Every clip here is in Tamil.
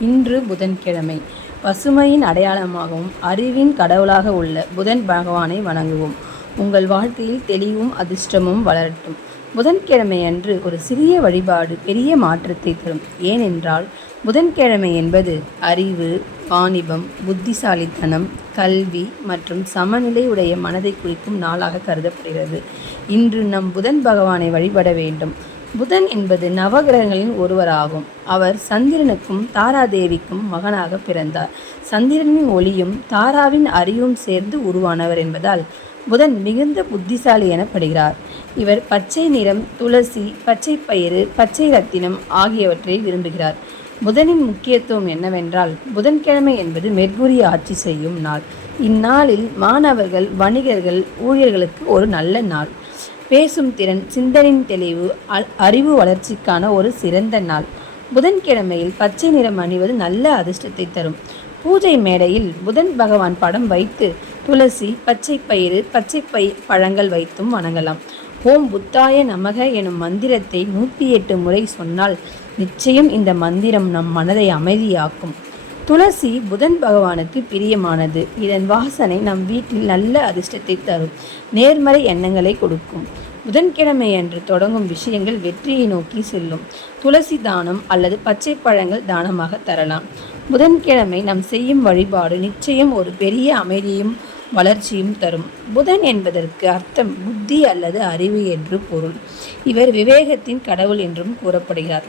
இன்று புதன்கிழமை. பசுமையின் அடையாளமாகவும் அறிவின் கடவுளாக உள்ள புதன் பகவானை வணங்குவோம். உங்கள் வாழ்க்கையில் தெளிவும் அதிர்ஷ்டமும் வளரட்டும். புதன்கிழமை அன்று ஒரு சிறிய வழிபாடு பெரிய மாற்றத்தை தரும். ஏனென்றால் புதன்கிழமை என்பது அறிவு வாணிபம் புத்திசாலித்தனம் கல்வி மற்றும் சமநிலை உடைய மனதை குறிக்கும் நாளாக கருதப்படுகிறது. இன்று நம் புதன் பகவானை வழிபட வேண்டும். புதன் என்பது நவகிரகங்களின் ஒருவராகும். அவர் சந்திரனுக்கும் தாராதேவிக்கும் மகனாக பிறந்தார். சந்திரனின் ஒளியும் தாராவின் அறிவும் சேர்ந்து உருவானவர் என்பதால் புதன் மிகுந்த புத்திசாலி எனப்படுகிறார். இவர் பச்சை நிறம் துளசி பச்சை பயிறு பச்சை ரத்தினம் ஆகியவற்றை விரும்புகிறார். புதனின் முக்கியத்துவம் என்னவென்றால் புதன்கிழமை என்பது மெர்குரி ஆட்சி செய்யும் நாள். இந்நாளில் மாணவர்கள் வணிகர்கள் ஊழியர்களுக்கு ஒரு நல்ல நாள். பேசும் திறன் சிந்தனின் தெளிவு அறிவு வளர்ச்சிக்கான ஒரு சிறந்த நாள். புதன்கிழமையில் பச்சை நிறம் அணிவது நல்ல அதிர்ஷ்டத்தை தரும். பூஜை மேடையில் புதன் பகவான் படம் வைத்து துளசி பச்சை பயிறு பச்சை பை பழங்கள் வைத்தும் வணங்கலாம். ஓம் புத்தாய நமக எனும் மந்திரத்தை நூற்றி எட்டு முறை சொன்னால் நிச்சயம் இந்த மந்திரம் நம் மனதை அமைதியாக்கும். துளசி புதன் பகவானுக்கு பிரியமானது. இதன் வாசனை நம் வீட்டில் நல்ல அதிர்ஷ்டத்தை தரும். நேர்மறை எண்ணங்களை கொடுக்கும். புதன்கிழமை அன்று தொடங்கும் விஷயங்கள் வெற்றியை நோக்கி செல்லும். துளசி தானம் அல்லது பச்சை பழங்கள் தானமாக தரலாம். புதன்கிழமை நாம் செய்யும் வழிபாடு நிச்சயம் ஒரு பெரிய அமைதியும் வளர்ச்சியும் தரும். புதன் என்பதற்கு அர்த்தம் புத்தி அல்லது அறிவு என்று பொருள். இவர் விவேகத்தின் கடவுள் என்றும் கூறப்படுகிறார்.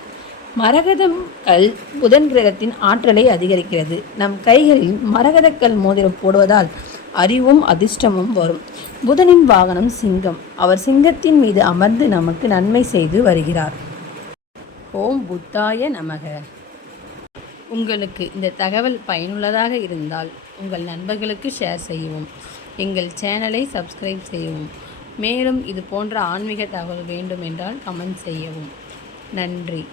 மரகதம் கல் புதன் கிரகத்தின் ஆற்றலை அதிகரிக்கிறது. நம் கைகளில் மரகதக்கல் மோதிரம் போடுவதால் அறிவும் அதிர்ஷ்டமும் வரும். புதனின் வாகனம் சிங்கம். அவர் சிங்கத்தின் மீது அமர்ந்து நமக்கு நன்மை செய்து வருகிறார். ஓம் புத்தாய நமக. உங்களுக்கு இந்த தகவல் பயனுள்ளதாக இருந்தால் உங்கள் நண்பர்களுக்கு ஷேர் செய்யவும். எங்கள் சேனலை சப்ஸ்கிரைப் செய்யவும். மேலும் இது போன்ற ஆன்மீக தகவல் வேண்டும் என்றால் கமெண்ட் செய்யவும். நன்றி.